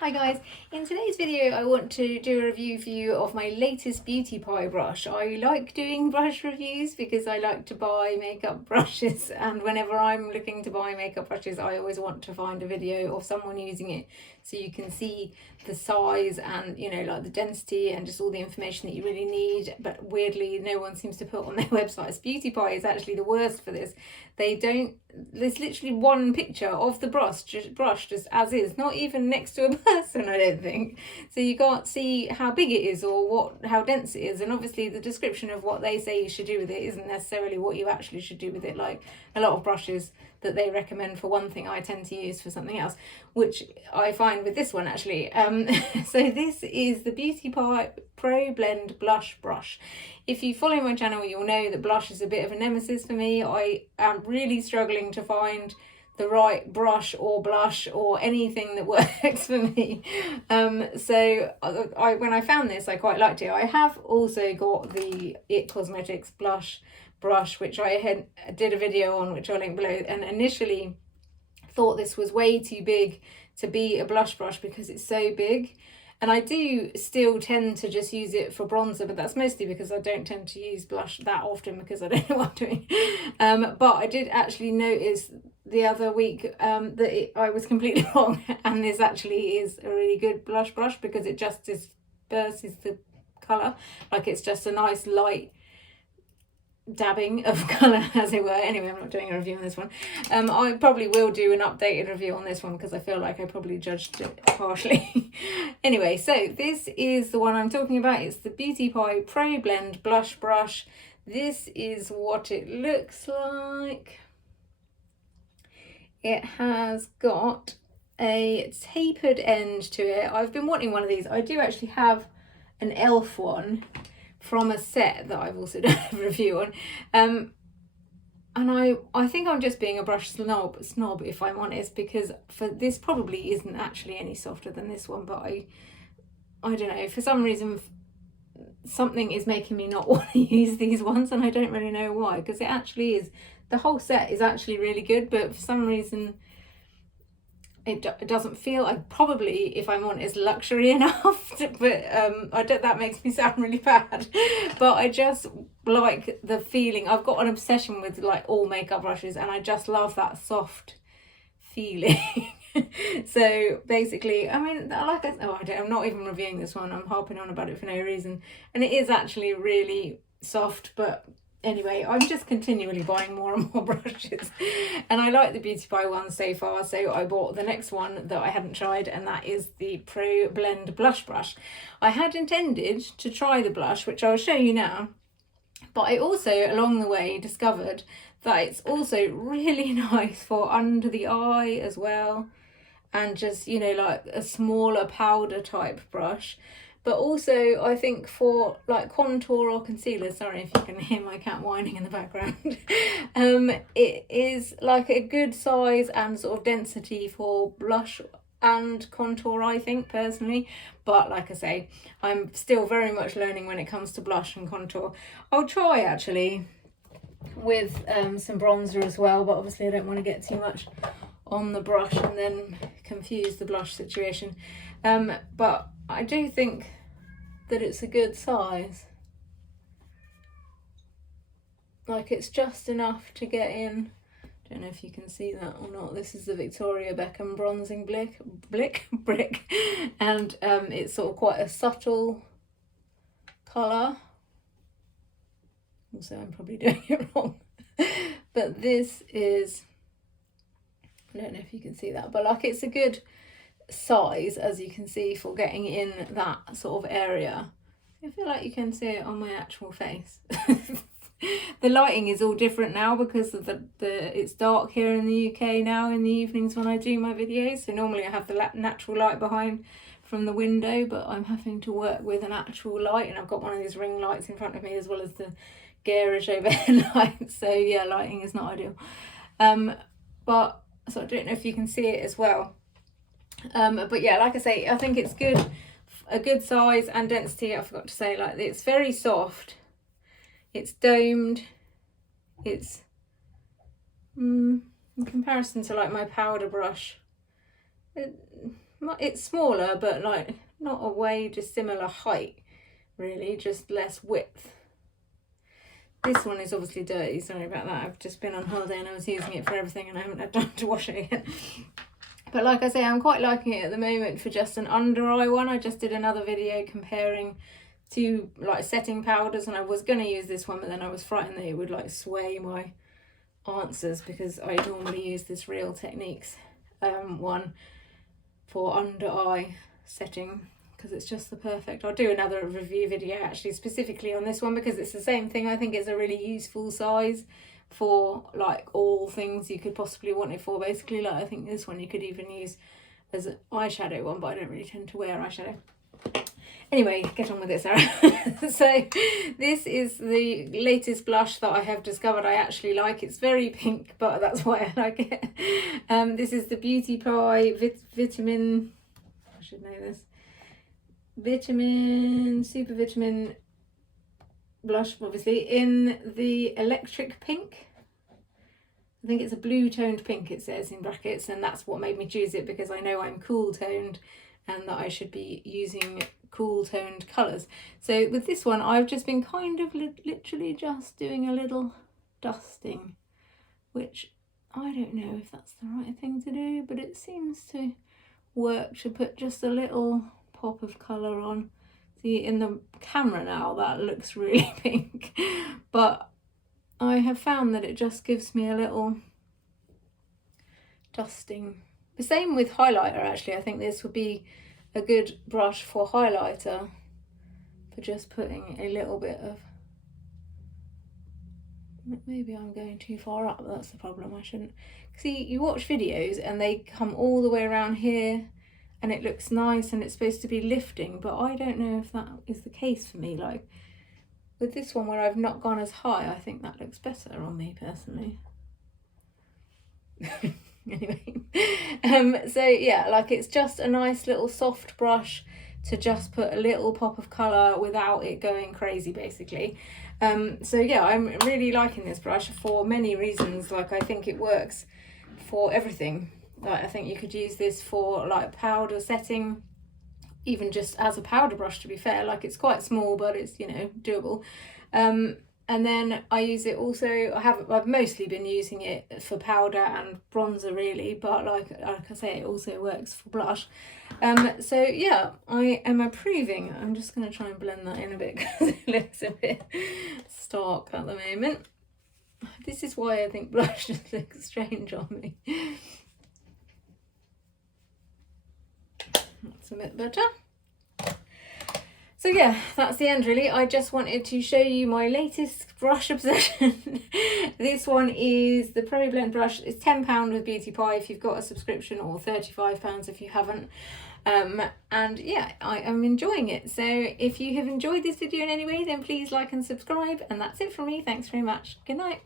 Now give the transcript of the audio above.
Hi guys, in today's video I want to do a review for you of my latest Beauty Pie brush. I like doing brush reviews because I like to buy makeup brushes, and whenever I'm looking to buy makeup brushes I always want to find a video of someone using it so you can see the size and like the density and just all the information that you really need, but weirdly no one seems to put on their websites. Beauty Pie is actually the worst for this. There's literally one picture of the brush just as is, not even next to a person, I don't think. So you can't see how big it is or how dense it is, and obviously the description of what they say you should do with it isn't necessarily what you actually should do with it. Like a lot of brushes that they recommend for one thing I tend to use for something else, which I find with this one actually. So this is the Beauty Pie Pro Blend Blush Brush. If you follow my channel you'll know that blush is a bit of a nemesis for me. I am really struggling to find the right brush or blush or anything that works for me. So when I found this I quite liked it. I have also got the IT Cosmetics blush brush, which I did a video on, which I'll link below, and initially thought this was way too big to be a blush brush because it's so big. And I do still tend to just use it for bronzer, but that's mostly because I don't tend to use blush that often because I don't know what I'm doing. But I did actually notice the other week that I was completely wrong, and this actually is a really good blush brush because it just disperses the colour. Like it's just a nice light dabbing of colour, as it were. Anyway, I'm not doing a review on this one. I probably will do an updated review on this one because I feel like I probably judged it harshly. Anyway, so this is the one I'm talking about. It's the Beauty Pie Pro Blend Blush Brush. This is what it looks like. It has got a tapered end to it. I've been wanting one of these. I do actually have an e.l.f. one from a set that I've also done a review on, and I think I'm just being a brush snob if I'm honest, because for this probably isn't actually any softer than this one, but I don't know, for some reason something is making me not want to use these ones, and I don't really know why, because it actually is, the whole set is actually really good, but for some reason it doesn't feel, I probably, if I'm honest, luxury enough but I don't, that makes me sound really bad, but I just like the feeling. I've got an obsession with like all makeup brushes, and I just love that soft feeling. So basically, I mean, I'm not even reviewing this one, I'm harping on about it for no reason, and it is actually really soft, but anyway, I'm just continually buying more and more brushes, and I like the Beauty Pie one so far, so I bought the next one that I hadn't tried, and that is the Pro Blend Blush Brush. I had intended to try the blush, which I'll show you now, but I also along the way discovered that it's also really nice for under the eye as well, and just like a smaller powder type brush. But also I think for like contour or concealer, sorry if you can hear my cat whining in the background, it is like a good size and sort of density for blush and contour, I think, personally. But like I say, I'm still very much learning when it comes to blush and contour. I'll try actually with some bronzer as well, but obviously I don't want to get too much on the brush and then confuse the blush situation. But I do think that it's a good size. Like it's just enough to get in. Don't know if you can see that or not. This is the Victoria Beckham bronzing brick, and it's sort of quite a subtle colour. Also, I'm probably doing it wrong, but this is, I don't know if you can see that, but like it's a good size, as you can see, for getting in that sort of area. I feel like you can see it on my actual face. The lighting is all different now because of it's dark here in the UK now in the evenings when I do my videos, so normally I have the natural light behind from the window, but I'm having to work with an actual light, and I've got one of these ring lights in front of me as well as the garish overhead lights, so yeah, lighting is not ideal. But so I don't know if you can see it as well. But yeah, like I say, I think it's good, a good size and density. I forgot to say, like, it's very soft, it's domed, it's in comparison to like my powder brush, it's smaller, but like not a way dissimilar height, really, just less width. This one is obviously dirty, sorry about that. I've just been on holiday and I was using it for everything and I haven't had time to wash it yet. But like I say, I'm quite liking it at the moment for just an under eye one. I just did another video comparing two like setting powders, and I was going to use this one, but then I was frightened that it would like sway my answers, because I normally use this Real Techniques one for under eye setting, because it's just the perfect. I'll do another review video actually specifically on this one, because it's the same thing. I think it's a really useful size for like all things you could possibly want it for, basically. Like I think this one you could even use as an eyeshadow one, but I don't really tend to wear eyeshadow. Anyway, get on with it, Sarah. So this is the latest blush that I have discovered I actually like. It's very pink, but that's why I like it. This is the Beauty Pie Vitamin, I should know this, Super Vitamin blush, obviously, in the electric pink. I think it's a blue toned pink, it says in brackets, and that's what made me choose it, because I know I'm cool toned and that I should be using cool toned colours. So with this one, I've just been kind of literally just doing a little dusting, which I don't know if that's the right thing to do, but it seems to work to put just a little pop of colour on. See, in the camera now that looks really pink, but I have found that it just gives me a little dusting. The same with highlighter actually. I think this would be a good brush for highlighter, for just putting a little bit of, maybe I'm going too far up, that's the problem. I shouldn't. See, you watch videos and they come all the way around here and it looks nice and it's supposed to be lifting, but I don't know if that is the case for me. Like with this one where I've not gone as high, I think that looks better on me personally. Anyway, so yeah, like it's just a nice little soft brush to just put a little pop of colour without it going crazy, basically. So yeah, I'm really liking this brush for many reasons. Like I think it works for everything. Like I think you could use this for like powder setting, even just as a powder brush, to be fair. Like it's quite small, but it's, you know, doable. And then I use it also, I've mostly been using it for powder and bronzer really, but like I say, it also works for blush. So yeah, I am approving. I'm just going to try and blend that in a bit because it looks a bit stark at the moment. This is why I think blush just looks strange on me. That's a bit better. So yeah, that's the end really. I just wanted to show you my latest brush obsession. This one is the Pro Blend brush. It's £10 with Beauty Pie if you've got a subscription, or £35 if you haven't. And yeah, I am enjoying it. So if you have enjoyed this video in any way, then please like and subscribe. And that's it from me. Thanks very much. Good night.